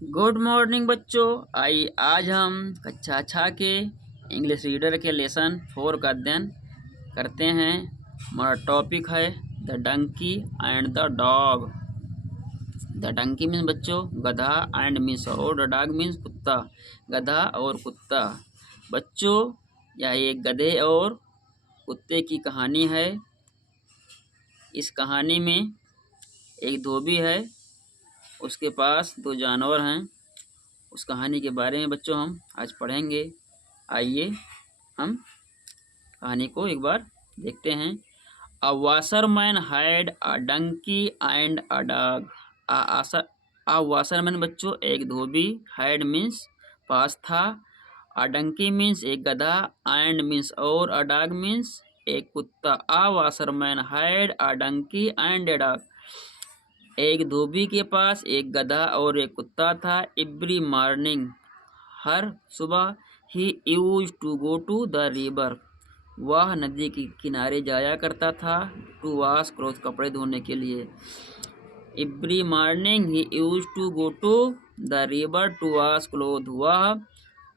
Good morning बच्चों। आइए आज हम कक्षा 6 के इंग्लिश रीडर के लेसन 4 का अध्ययन करते हैं। हमारा टॉपिक है the donkey and the dog. The donkey means बच्चों गधा एंड मीन्स और द डॉग मीन्स कुत्ता, गधा और कुत्ता। बच्चों यह एक गधे और कुत्ते की कहानी है। इस कहानी में एक धोबी है, उसके पास 2 जानवर हैं। उस कहानी के बारे में बच्चों हम आज पढ़ेंगे। आइए हम कहानी को एक बार देखते हैं। A washerman had a donkey and a dog. A washerman बच्चों एक धोबी, हैड मीन्स पास था, अ डंकी मीन्स एक गधा, एंड मीन्स और, अ डॉग मीन्स एक कुत्ता। A washerman had a donkey and a dog. एक धोबी के पास एक गधा और एक कुत्ता था। एवरी मॉर्निंग हर सुबह he use to go to the river, वह नदी के किनारे जाया करता था। टू वॉश क्लोथ कपड़े धोने के लिए। Every morning he use to go to the river to wash cloth, वह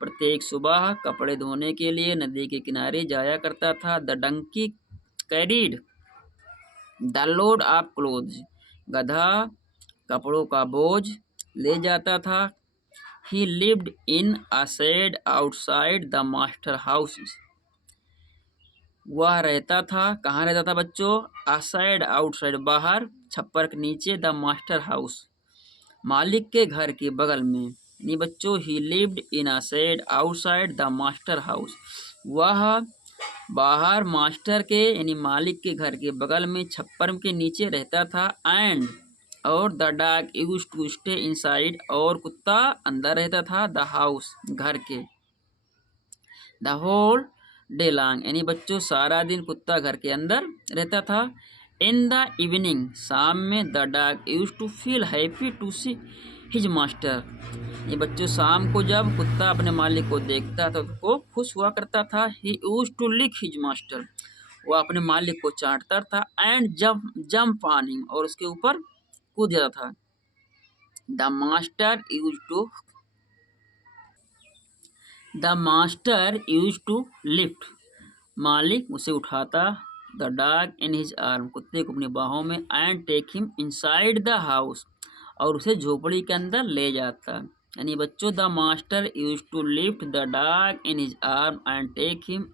प्रत्येक सुबह कपड़े धोने के लिए नदी के किनारे जाया करता था। The donkey carried the load of clothes, गधा कपड़ों का बोझ ले जाता था। He lived in a shed outside the master house, वह रहता था, कहाँ रहता था बच्चों? असाइड आउटसाइड बाहर, छप्पर के नीचे, द मास्टर हाउस मालिक के घर के बगल में। यानी बच्चों he lived in a shed outside the master house, वह बाहर मास्टर के यानी मालिक के घर के बगल में छप्पर के नीचे रहता था। एंड और the dog used to stay inside, और कुत्ता अंदर रहता था द हाउस घर के। द होल डे लॉन्ग यानी बच्चों सारा दिन कुत्ता घर के अंदर रहता था। इन द इवनिंग शाम में the dog used to feel happy to see his master, ये बच्चों शाम को जब कुत्ता अपने मालिक को देखता था तो वो खुश हुआ करता था। He used to lick his master, वह अपने मालिक को चाटता था। एंड जंप ऑन हिम, और उसके ऊपर कूद जाता था। The master used to lift, मालिक उसे उठाता। The dog in his arm, कुत्ते को अपनी बाहों में। And take him inside the house, और उसे झोपड़ी के अंदर ले जाता। यानी बच्चों the master use to lift the dog in his arm and take him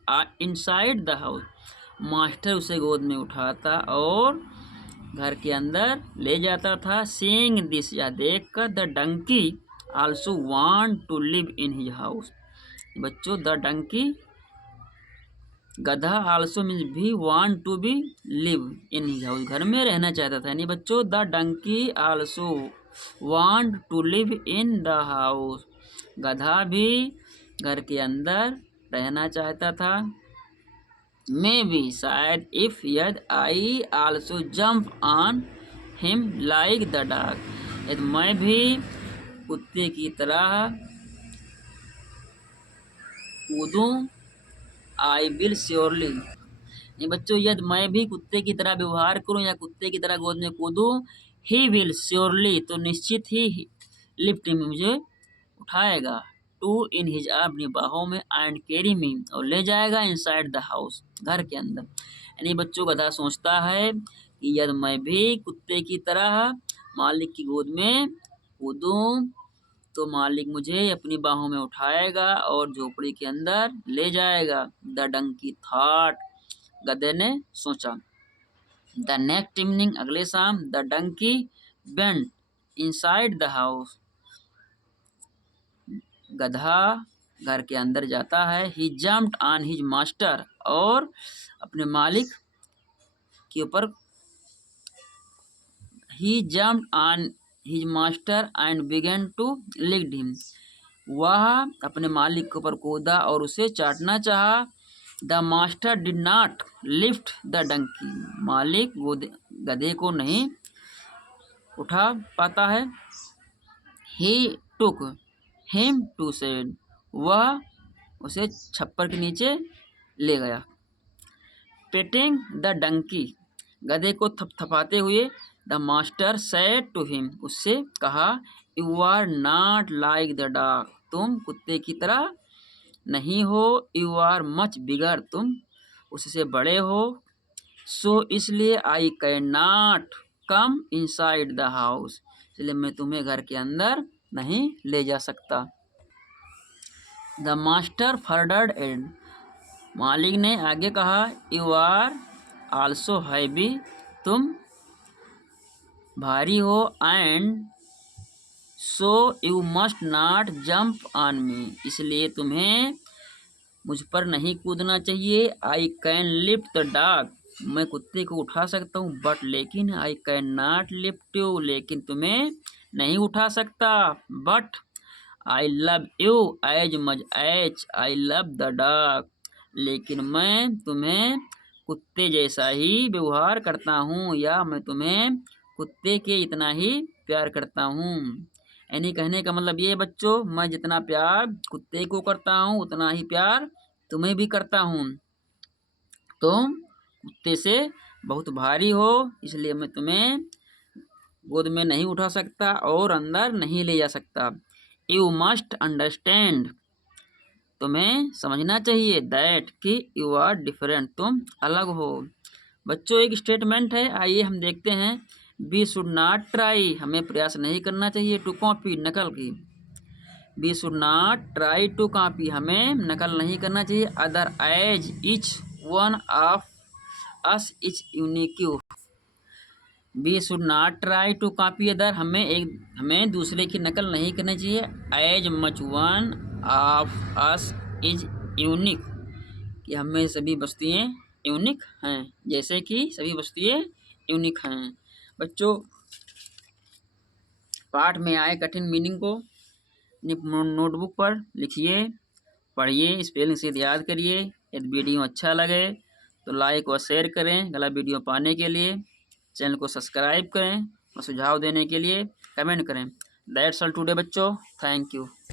inside the house, master उसे गोद में उठाता और घर के अंदर ले जाता था। सीइंग दिस, यह देख कर the donkey also want to live in his house, बच्चों द डंकी गधा आल्सो मीन्स भी want to be live in his house, घर में रहना चाहता था। यानी बच्चों the donkey also want to live in the house, गधा भी घर के अंदर रहना चाहता था। मे बी शायद, इफ यद I also jump on him like the dog, यदि मैं भी कुत्ते की तरह कूदूं, आई विल श्योरली, ये बच्चों यदि मैं भी कुत्ते की तरह व्यवहार करूं या कुत्ते की तरह गोद में कूदूं, ही विल श्योरली तो निश्चित ही लिफ्ट में मुझे उठाएगा। टू इन हिज अपनी बाहों में, एंड कैरी मी और ले जाएगा इनसाइड द हाउस घर के अंदर। यानी बच्चों गधा सोचता है कि यदि मैं भी कुत्ते की तरह मालिक की गोद में कूदूं तो मालिक मुझे अपनी बाहों में उठाएगा और झोपड़ी के अंदर ले जाएगा। द डंकी थॉट, गधे ने सोचा। द नेक्स्ट इवनिंग अगले शाम the donkey went inside the house, गधा घर के अंदर जाता है। He jumped on his master, और अपने मालिक के ऊपर, he jumped on his master and began to lick him, वह अपने मालिक के ऊपर कूदा और उसे चाटना चाहा। The master did not lift the donkey, मालिक गधे को नहीं उठा पाता है। He took him to shed, वह उसे छप्पर के नीचे ले गया। पेटिंग द डंकी, गधे को थपथपाते हुए। The master said to him, उससे कहा। You are not like the dog, तुम कुत्ते की तरह नहीं हो। यू आर मच बिगर, तुम उससे बड़े हो। सो इसलिए आई can not come inside the house, इसलिए मैं तुम्हें घर के अंदर नहीं ले जा सकता। द मास्टर फर्डर्ड एंड, मालिक ने आगे कहा, यू आर आल्सो हैवी, तुम भारी हो। And so you must not jump on me, इसलिए तुम्हें मुझ पर नहीं कूदना चाहिए। I can lift the dog, मैं कुत्ते को उठा सकता हूँ। बट लेकिन I can not lift you, लेकिन तुम्हें नहीं उठा सकता। But I love you as much as I love the dog, लेकिन मैं तुम्हें कुत्ते जैसा ही व्यवहार करता हूँ, या मैं तुम्हें कुत्ते के इतना ही प्यार करता हूँ। यानी कहने का मतलब ये बच्चों, मैं जितना प्यार कुत्ते को करता हूँ उतना ही प्यार तुम्हें भी करता हूँ। तुम कुत्ते से बहुत भारी हो, इसलिए मैं तुम्हें गोद में नहीं उठा सकता और अंदर नहीं ले जा सकता। यू मस्ट अंडरस्टैंड, तुम्हें समझना चाहिए। दैट कि यू आर डिफरेंट, तुम अलग हो। बच्चों एक स्टेटमेंट है, आइए हम देखते हैं। वी शुड नॉट ट्राई, हमें प्रयास नहीं करना चाहिए। टू कॉपी, नकल की। We should not try to copy, हमें नकल नहीं करना चाहिए। Other as each one of us is unique. We should not try to copy other, हमें दूसरे की नकल नहीं करनी चाहिए। As much one of us is unique, कि हमें सभी वस्तुएं यूनिक हैं, जैसे कि सभी वस्तुएं यूनिक हैं। बच्चों पाठ में आए कठिन मीनिंग को नोटबुक पर लिखिए, पढ़िए, स्पेलिंग से याद करिए। यदि वीडियो अच्छा लगे तो लाइक और शेयर करें। अगला वीडियो पाने के लिए चैनल को सब्सक्राइब करें और सुझाव देने के लिए कमेंट करें। दैट्स ऑल टुडे बच्चों, थैंक यू।